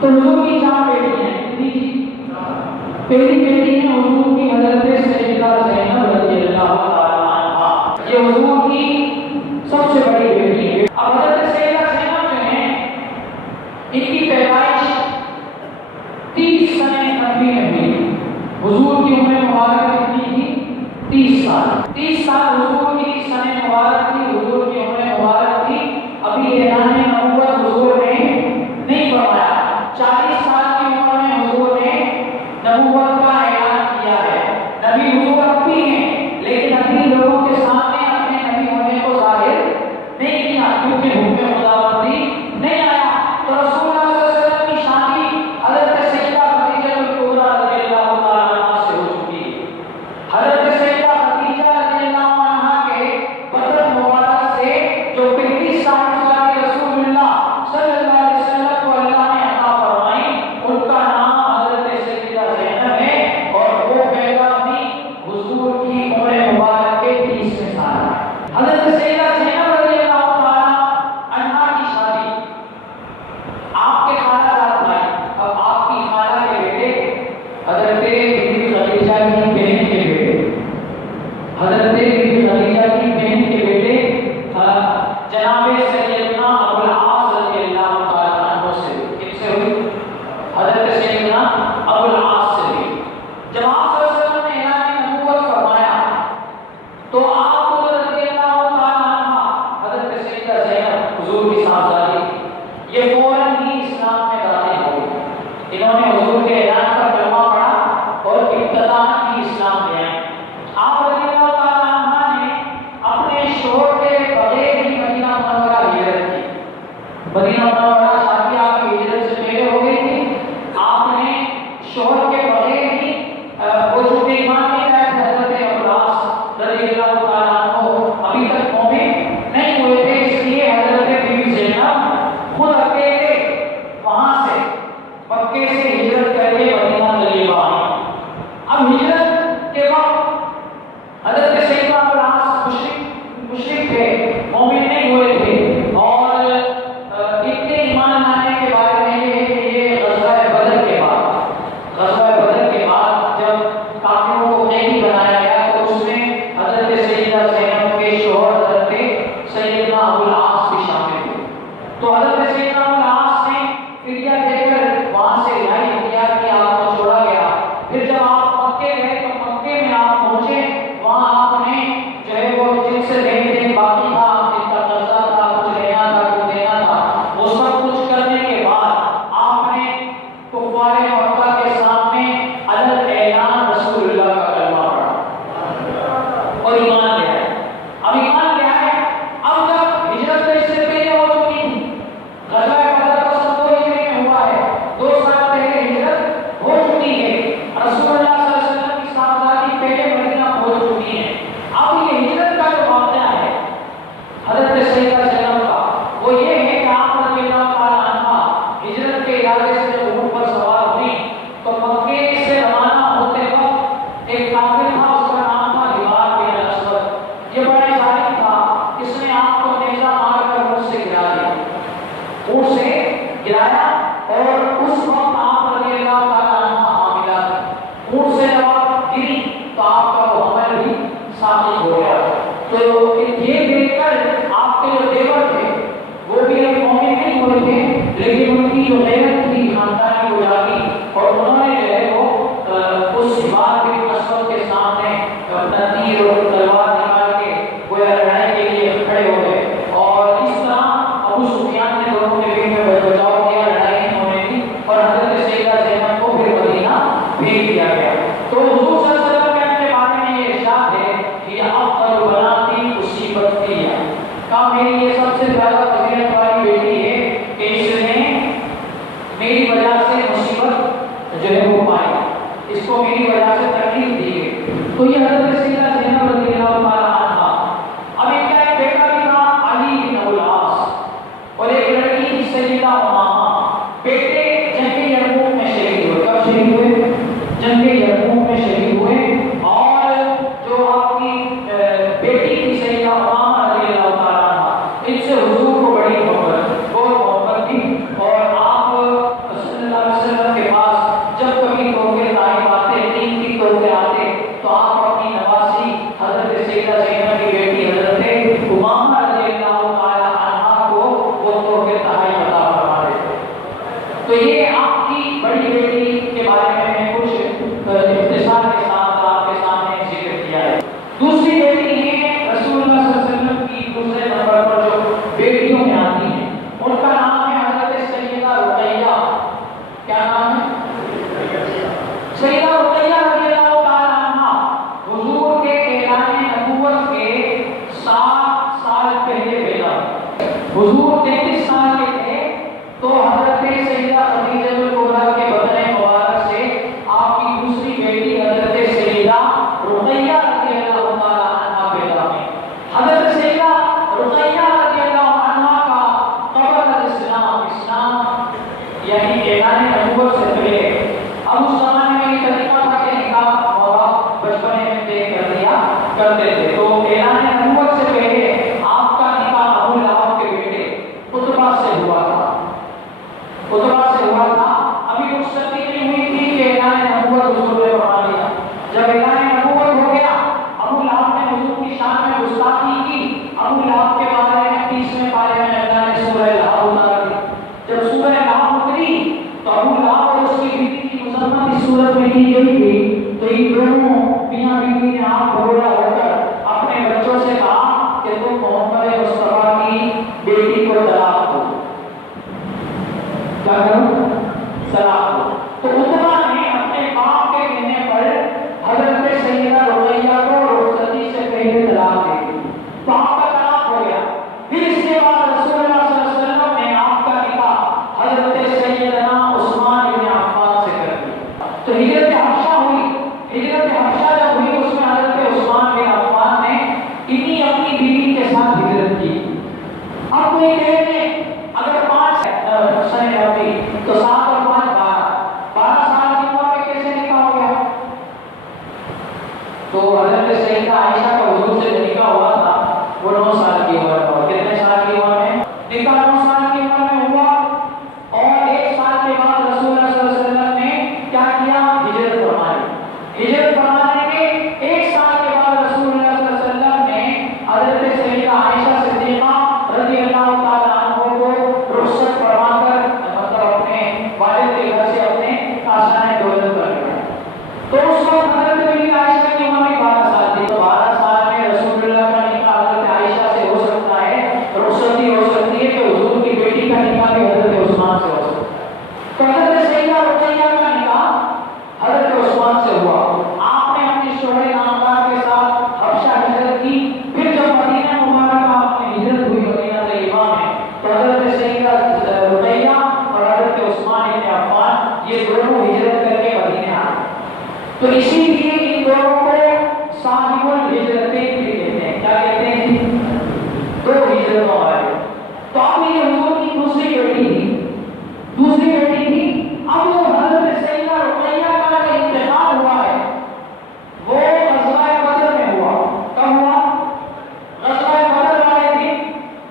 تو حضور کی 4 بیٹی ہیں. پہلی بیٹی ہے حضور کی حضرت سیدہ زینب رضی اللہ تعالی عنہا. یہ حضور کی سب سے بڑی بیٹی ہے. اب حضرت سیدہ زینب جو ہیں ان کی پیدائش 30 سنہ نبوی میں ہوئی. حضور کی عمر مبارک کتنی تھی؟ 30 سال. 30 سال حضور کی سنہ مبارک تھی. حضور کی عمر مبارک تھی. ابھی اعلان نبوت حضور نے نہیں فرمایا. 40 سال کی عمر میں حضور نے نبوت کا اعلان کیا ہے. نبی حضور اب بھی ہیں لیکن ابھی لوگوں کے سامنے اپنے نبی ہونے کو ظاہر نہیں کیا کیونکہ حکم خداوندی نہیں آیا. تو رسول اللہ صلی اللہ علیہ وسلم کی شادی حضرت سیدہ خدیجہ الکبریٰ رضی اللہ تعالی عنہا سے ہو چکی ہے. حضرت سیدہ خدیجہ رضی اللہ عنہا کے بدن مبارک سے جو 35 سال رسول اللہ صلی اللہ علیہ وسلم کو اللہ نے عطا فرمائی ان کا نام حضرت سیدہ زینب ہے اور وہ پیدا ہوئی حضور کی عمر مبارک کے 30 سال. حضرت سیدہ زینب رضی اللہ تعالی عنہا کی شادی آپ کے خالہ جات بھائی. اب آپ کی خالہ کے بیٹے حضرت بی خدیجہ کی بہن کے بیٹے حضرت بی خدیجہ کی بہن کے بیٹے جناب سیدنا ابو العاص رضی اللہ تعالی عنہ سے کن سے ہوئی؟ حضرت سیدنا ابو العاص سے ہوئی. جب آپ صلی اللہ علیہ وسلم نے اعلان نبوت فرمایا تو آپ رضی اللہ تعالی عنہ حضرت سیدہ زینب حضور کی صاحبزادی یہ فوراً ہی اسلام میں داخل ہو گئی. انہوں نے حضور کے اعلان کا کلمہ پڑھا اور ابتداءً ہی اسلام لے آئے. آپ رضی اللہ تعالی عنہ نے اپنے شوہر کے بغیر ہی مدینہ منورہ ہجرت کی. مدینہ منورہ شادی آپ کی ہجرت سے پہلے ہو گئی تھی. آپ نے شوہر کے بغیر ہی وہ جو کہ ایمان نہیں لائے تھے حضرت ابو العاص رضی اللہ تعالی عنہ ابھی تک مومن نہیں ہوئے تھے. اس لیے حضرت بی زینب خود اکیلے وہاں سے مکے سے ہجرت کر کے مدینہ طیبہ آئے. اب ہجرت کے وقت حضرت سیدنا ابو العاص مشرک تھے, مومن نہیں ہوئے تھے اور اتنے ایمان لانے کے بارے میں یہ ہے کہ یہ غزوہ بدر کے بعد جب کافروں کو قیدی بنایا گیا تو اس میں حضرت سیدہ زینب کے شوہر حضرت سیدنا ابو العاص بھی شامل تھے. تو حضرت سیدنا ابو العاص نے فدیہ دے کر وہاں سے رہائی اختیار کی. آپ کو چھوڑا گیا. پھر جب آپ مکے گئے تو مکے میں آپ پہنچے. وہاں آپ نے جو ہے وہ جن سے لین دین باقی تھا, جن کا قرضہ تھا, کچھ لینا تھا, کچھ دینا تھا, وہ سب کچھ کرنے کے بعد آپ نے کفار مکہ کے سامنے علل اعلان رسول اللہ کا کلمہ پڑھا اور ایمان لے آئے. اب ایمان لے آئے. اب جب ہجرت اس سے پہلے ہو چکی تھی, غزوہ بدر کا سب کو ہجری میں ہوا ہے, 2 سال پہلے ہجرت ہو چکی ہے. رسول اللہ صلی اللہ علیہ وسلم کی صحابہ پہلے مدینہ پہنچ چکی ہیں. اب یہ ہجرت کا جو واقعہ ہے حضرت سیدہ زینب کا وہ یہ ہے کہ آپ رضی اللہ تعالی عنہ ہجرت کے ارادے سے جب اونٹ پر سوار ہوئی تو مکے سے روانہ ہوتے وقت ایک کافر تھا, اس کا نام تھا حباب بن الاسود. یہ بڑا ظالم تھا. اس نے آپ کو نیزہ مار کر اونٹ سے گرا دیا. اونٹ سے گرایا اور اس وقت آپ رضی اللہ تعالی عنہ حاملہ تھی. اونٹ سے جب آپ گری تو آپ کا وہ حمل بھی ثابت ہو گیا. تو یہ دیکھ کر آپ کے جو دیور تھے وہ بھی ابھی مومن نہیں ہوئے تھے, لیکن ان کی جو غیرت تھی خاندانی ہو جاتی اور انہوں نے جو ہے وہ اس حباب بن الاسود کے سامنے اپنا تیر اور تلوار نکال کے گویا لڑائی کے لیے کھڑے ہو گئے. اور اس طرح ابو سفیان نے دونوں کے بیچ میں بچاؤ کیا, لڑائی نہیں ہونے دی اور حضرت سیدہ زینب کو پھر مدینہ بھیج دیا گیا. تو حضور صلی اللہ علیہ وسلم کے اپنے بارے میں یہ ارشاد ہے کہ افضل بناتی مصیبت تھی کہا میری یہ سب سے زیادہ فضیلت والی بیٹی ہے کہ اس نے میری وجہ سے مصیبت جو ہے وہ پائی, اس کو میری وجہ سے تکلیف دی گئی. تو یہ حضرت سیدہ زینب رضی اللہ تعالی عنہا. اب ان کا ایک بیٹا بھی تھا علی بن ابو العاص اور ایک لڑکی تھی سیدہ امامہ. بیٹے جنگ یرموک میں شہید ہوئے. کب شہید ہوئے؟ جنگ یرموک میں شہید ہوئے. اور جو آپ کی بیٹی تھی سیدہ امامہ رضی اللہ تعالی عنہا, ان سے حضور کو بڑی محبت تھی اور آپ صلی اللہ بڑی بیٹی کے بارے میں میں کچھ اختصار کے ساتھ آپ کے سامنے ذکر کیا ہے. دوسری بیٹی ہے رسول اللہ صلی اللہ علیہ وسلم کی دوسرے نمبر پر جو بیٹیوں میں آتی ہیں ان کا نام ہے حضرت سیدہ رقیہ. کیا نام ہے؟ سیدہ رقیہ رضی اللہ تعالی عنہا. حضور کے اعلان نبوت کے 7 سال پہلے پیدا ہوئی. حضور 33 سال کے تھے تو حضرت سیدہ خدیجہ کبریٰ کے بدن مبارک سے آپ کی دوسری بیٹی حضرت سیدہ رقیہ رضی اللہ تعالی عنہا پیدا ہوئی. حضرت سیدہ رقیہ رضی اللہ عنہا کا قبل اسلام یعنی اعلان نبوت سے پہلے اب اس زمانے میں یہ طریقہ تھا کہ نکاح اور بچپنے میں طے کر دیا کرتے تھے. تو اعلان نبوت سے پہلے آپ کا نکاح ابو لہب کے بیٹے عتبہ سے ہوا تھا. ابھی رخصتی نہیں ہوئی تھی کہ اعلان نبوت حضور نے فرما دیا. جب اعلان نبوت ہو گیا ابو لہب نے حضور کی شان میں گستاخی کی. ابو لہب کے بارے میں 30ویں پارے میں اللہ نے سورہ لہب اتار دی. جب سورہ لہب اتری تو ابو لہب اور اس کی بیوی کی مذمت اس صورت میں کی گئی تھی تو ان دونوں میاں بیوی نے آنکھ بھگوڑا ہو کر اپنے بچوں سے کہا کہ تم محمد مصطفیٰ کی بیٹی کو طلاق دو. کیا کرو؟ طلاق دو. تو عتبہ نے اپنے باپ کے کہنے پر حضرت سیدہ رقیہ کو رخصتی سے پہلے طلاق دے دی. تو آپ کا طلاق ہو گیا. پھر اس کے بعد رسول اللہ صلی اللہ علیہ وسلم نے آپ کا نکاح حضرت سیدنا عثمان بن عفان سے کر دیا. تو ہجرت حبشہ ہوئی. ہجرت حبشہ جب ہوئی اس میں حضرت عثمان بن عفان نے انہی اپنی بیوی کے ساتھ ہجرت کی. اب کوئی کہے کہ اگر 5 سن ہوئی تو 7 اور 5 12 سال کی عمر میں کیسے نکاح ہو گیا؟ تو حضرت سیدہ عائشہ کا حضور سے نکاح ہوا تھا وہ 9 سال کی عمر میں. کتنے سال کی عمر میں؟ نکاح 9 سال کی عمر میں ہوا. اور 1 سال کے بعد رسول اللہ صلی اللہ علیہ وسلم نے کیا کیا؟ ہجرت فرمائی. ہجرت فرمانے کے 1 سال کے بعد رسول اللہ صلی اللہ علیہ وسلم نے حضرت سیدہ عائشہ صدیقہ رضی اللہ تعالی عنہ کو رخصت فرما کر مطلب اپنے والد کے گھر سے اپنے آسان دولت کر لیا. تو اس وقت حضرت عائشہ کی عمر 12 سال تھی. تو 12 سال میں رسول اللہ کا نکاح حضرت عائشہ سے ہو سکتا ہے, رخصتی ہو سکتی ہے. تو حضور کی بیٹی کا نکاح بھی حضرت عثمان سے ہو سکتا ہے. تو حضرت سیدہ رقیہ کا نکاح حضرت عثمان سے ہوا. آپ نے اپنے شوہر نامدار کے ساتھ حبشہ ہجرت کی. پھر جب مدینہ مبارکہ آپ نے ہجرت ہوئی مدینہ طیبہ میں تو حضرت سیدہ رقیہ اور حضرت عثمان بن عفان یہ دونوں ہجرت کر کے مدینہ آئے. تو اسی لیے ان دونوں کو صاحب الہجرتین بھی کہتے ہیں. کیا کہتے ہیں؟ 2 ہجرتوں والے. تو اب یہ حضور کی دوسری بیٹی تھی. اب وہ حضرت سیدہ رقیہ کا جو انتقال ہوا ہے وہ غزوہ بدر میں ہوا. کب ہوا؟ غزوہ بدر والے دن.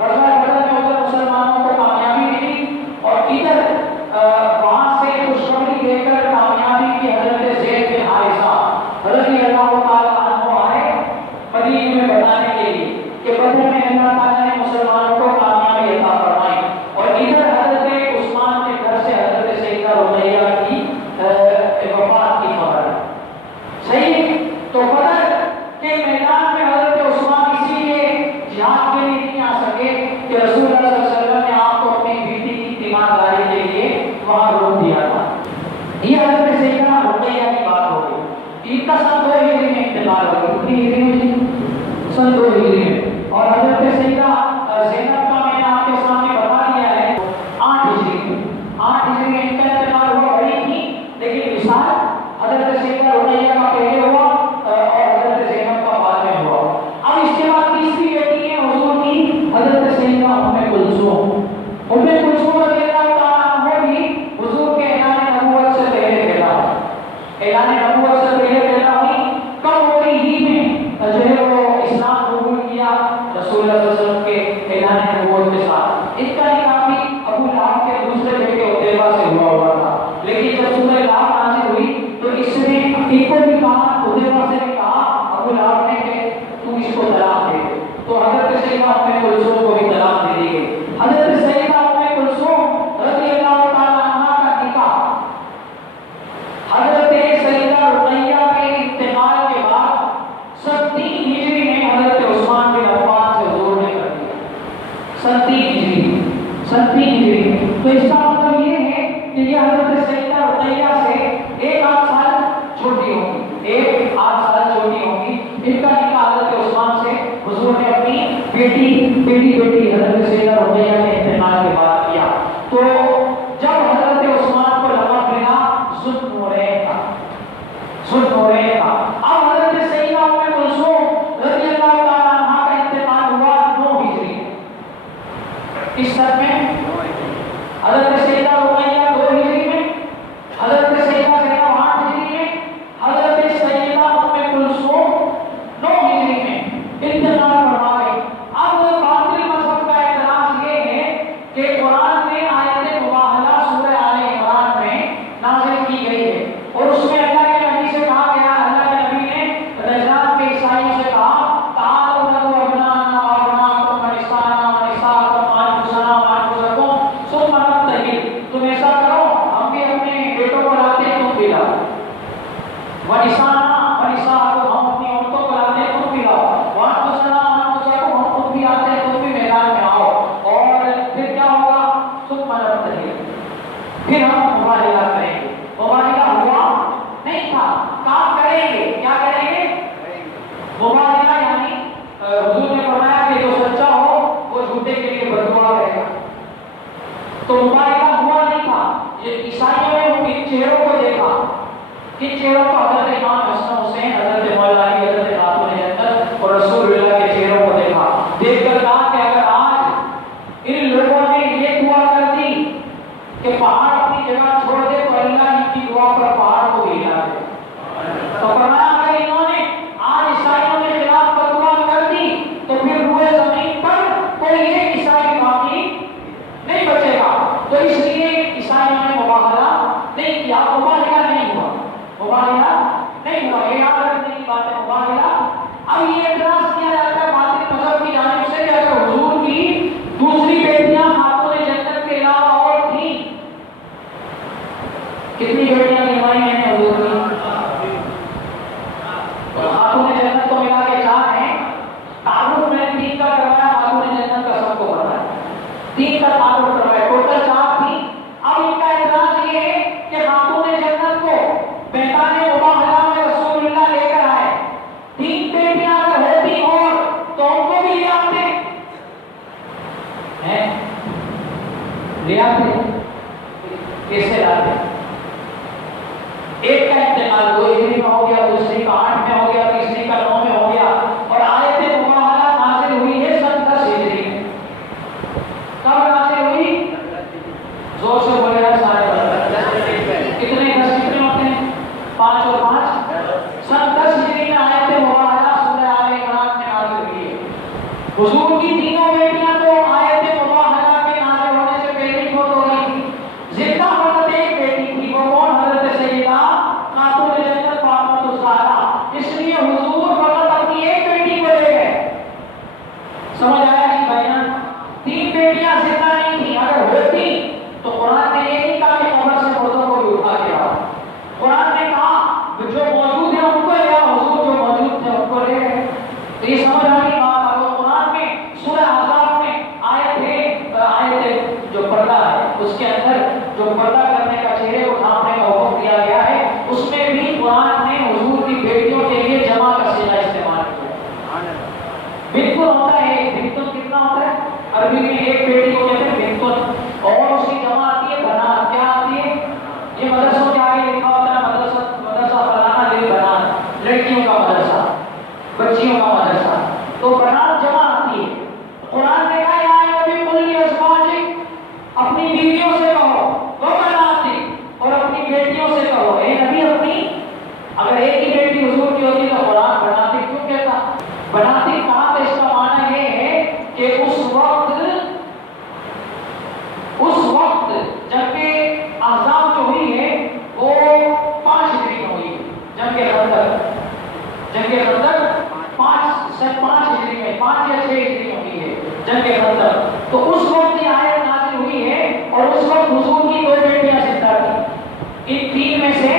غزوہ بدر میں ادھر مسلمانوں کو کامیابی ملی اور ادھر وہاں سے خوشخبری دے کر کامیابی کی حضرت زید بن حارثہ رضی اللہ تعالی عنہ آئے مدینے میں بتانے کے لیے کہ بدر میں اللہ تعالیٰ نے مسلمانوں کو کامیابی عطا فرمائی. اور ادھر حضرت عثمان کے گھر سے حضرت سیدہ رقیہ کی وفات کی خبر ہے. صحیح. تو بدر کے میدان میں حضرت عثمان اسی لیے جہاد کے لیے نہیں آ سکے کہ رسول اللہ صلی اللہ علیہ وسلم نے آپ کو اپنی بیٹی کی تیمارداری کے لیے وہاں روک دیا تھا. یہ حضرت سیدہ رقیہ کی بات ہو گئی. ان کا سن 2 ہجری میں انتقال ہو گیا. کتنی ہجری میں؟ سن 2 ہجری میں. اور حضرت سیدہ زینب کا میں نے آپ کے سامنے بتا دیا ہے 8 ہجری میں. 8 ہجری میں ان کا انتقال ہوا. بڑی تھی لیکن وصال حضرت سیدہ رقیہ کا پہلے ہوا اور حضرت زینب کا بعد میں ہوا. اب اس کے بعد تیسری بیٹی ہے حضور کی حضرت سیدہ ام کلثوم. ام کلثوم رضی اللہ تعالی عنہ بھی حضور کے اعلان نبوت سے پہلے پیدا ہوئی. اعلان نبوت سے پہلے پیدا ہوئی. کب ہوئی؟ ہی میں جو ہے وہ اسلام قبول کیا رسول اللہ صلی اللہ علیہ وسلم کے اعلان کہ یہ حضرت سیدہ رقیہ سے 1-8 سال چھوٹی ہوگی، 1-8 سال چھوٹی ہوگی۔ ان کا نکاح حضرت عثمان سے حضور نے اپنی بیٹی حضرت سیدہ رقیہ کے انتقال کے بعد کیا۔ تو جب حضرت عثمان کو لقب ملا ذوالنورین کا، اب حضرت سیدہ ام کلثوم رضی اللہ تعالیٰ عنہا کا انتقال ہوا 9 ہجری میں۔ اس سب میں حضرت سیدہ رقیہ 2 ہجری میں، حضرت سیدہ زینب 8 ہجری میں، حضرت سیدہ ام کلثوم 9 ہجری میں انتقال فرما گئی۔ اب باطل مذہب کا اعتراض یہ ہے کہ قرآن میں آیت مباہلہ سورہ آل عمران میں نازل کی گئی ہے، اور اس میں اللہ کے نبی سے کہا گیا، اللہ کے نبی نے نجران کے عیسائیوں سے کہا تعالوا ندعو ابناءنا وابناءکم ونساءنا ونساءکم وانفسنا وانفسکم ثم نبتہل، تم ایسا کرو ہم بھی اپنے بیٹوں کو لاتے ہیں تم بھی لاؤ، ونساءنا ونساءکم ہم اپنی عورتوں کو لاتے ہیں تم بھی لاؤ، وانفسنا وانفسکم ہم خود بھی آتے ہیں تم بھی میدان میں آؤ، اور پھر کیا ہوگا ثم نبتہل، پھر ہم مباہلہ کریں گے۔ مباہلہ ہوا نہیں تھا، کام کریں گے، کیا کریں گے؟ مباہلہ یعنی حضور نے فرمایا کہ جو سچا ہو وہ جھوٹے کے لیے بددعا کرے گا، تو مباہلہ ہوا نہیں تھا۔ یہ عیسائیوں نے ان چہروں کو دیکھا، کن چہروں کو؟ حضرت امام حسن حسین، حضرت مولا علی، حضرت خاتون جنت اور رسول اللہ کے چہروں کو دیکھا، دیکھ کر کہا کہ اگر آج ان لوگوں نے یہ دعا کر دی کہ پہاڑ اپنی جگہ چھوڑ دے تو اللہ ان کی دعا پر پہاڑ کو بھی ہلا دے۔ تو فرمایا اگر انہوں نے آج عیسائیوں کے خلاف بددعا کر دی تو پھر روئے زمین پر کوئی ایک عیسائی باقی نہیں بچے گا۔ تو اس لیے عیسائیوں نے مباہلہ نہیں کیا، مباہلہ نہیں ہوا، مباہلہ نہیں ہوا، یہ یاد رکھنے کی بات ہے مباہلہ۔ اب یہ اعتراض کیا جاتا ہے باطل مذہب کی جانب سے کہ اگر حضور کی دوسری بیٹیاں خاتون جنت کے علاوہ اور تھیں، کتنی بیٹیاں نمائی ہیں حضور کی؟ خاتون جنت کو ملا کے 4 ہیں، تعارف میں 3 کا کروایا، خاتون جنت کا سب کو پتا ہے، 3 کا تعارف کروایا، ٹوٹل 4 تھی۔ اب ان کا اعتراض یہ ہے کہ خاتون جنت کو میدان مباہلہ میں رسول اللہ لے کر آئے، 3 بیٹیاں اگر ہوتی اور تو ان کو بھی لے آتے ہیں، لے آتے کیسے لاتے؟ ایک کا انتقال 2 ہجری میں ہو گیا، دوسری کا 8 میں ہو گیا، تیسری کا 9 میں ہو گیا، اور آیت مباہلہ نازل ہوئی ہے سن 10 ہجری میں۔ کب نازل ہوئی؟ زور سے بولے یار سارے کتنے 10 کتنے ہوتے ہیں؟ 5 اور 5 سن 10 ہجری میں آیت مباہلہ سورہ آل عمران میں نازل ہوئی ہے۔ حضور کی تینوں بیٹیاں تو آیت مباہلہ کے نازل ہونے سے پہلے ہی فوت ہو گئی تھی، زندہ فقط ایک بیٹی تھی، وہ کون؟ حضرت سیدہ خاتون جنت فاطمہ الزہرا، اس لیے حضور فقط اپنی ایک بیٹی کو لے گئے۔ سمجھ آیا جی بھائیاں؟ 3 بیٹیاں زندہ نہیں تھیں، اگر ہوتی تو قرآن نے یہ نہیں کہا کہ قبر سے مردوں کو بھی اٹھا کے آؤ، قرآن نے کہا جو موجود ہیں ان کو لے آؤ، حضور جو موجود تھے ان کو لے گئے۔ تو یہ سمجھ آ گئی بات؟ اگر قرآن میں سورہ احزاب میں آیت جو پردہ ہے اس کے اندر جو پردہ کرنے کا، چہرے کو ڈھانپنے کا حکم دیا گیا ہے، اس میں بھی قرآن نے حضور کی بیٹیوں کے لیے جمع کا صیغہ استعمال کیا۔ بنتن ہوتا ہے، ایک بنتن کتنا ہوتا ہے؟ عربی میں ایک بیٹی کو کہتے ہیں بنتن، اور اس کی جمع آتی ہے بنات۔ کیا آتی ہے؟ یہ مدرسوں کے آگے لکھا ہوتا ہے مدرسہ فلانا للبنات، لڑکیوں کا مدرسہ، بچیوں کا مدرسہ، تو بنات جمع آتی ہے۔ قرآن نے کہا یا نبی قل لازواجک، اپنی بیویوں سے کہو وہ بناتی، اور اپنی بیٹیوں سے کہو اے نبی اپنی، اگر ایک ہی بیٹی حضور کی ہوتی تو قرآن بناتی کیوں کہتا؟ بناتی کہا تو اس کا معنی یہ ہے کہ اس وقت جبکہ احزاب جو ہوئی ہے وہ 5 ہجری میں ہوئی، جنگ خندق 5 ہجری میں، 5 یا 6 ہجری میں ہوئی ہے جنگ خندق۔ تو اس وقت یہ آیت نازل ہوئی ہے، اور اس وقت حضور کی 2 بیٹیاں زندہ تھیں، ان 3 میں سے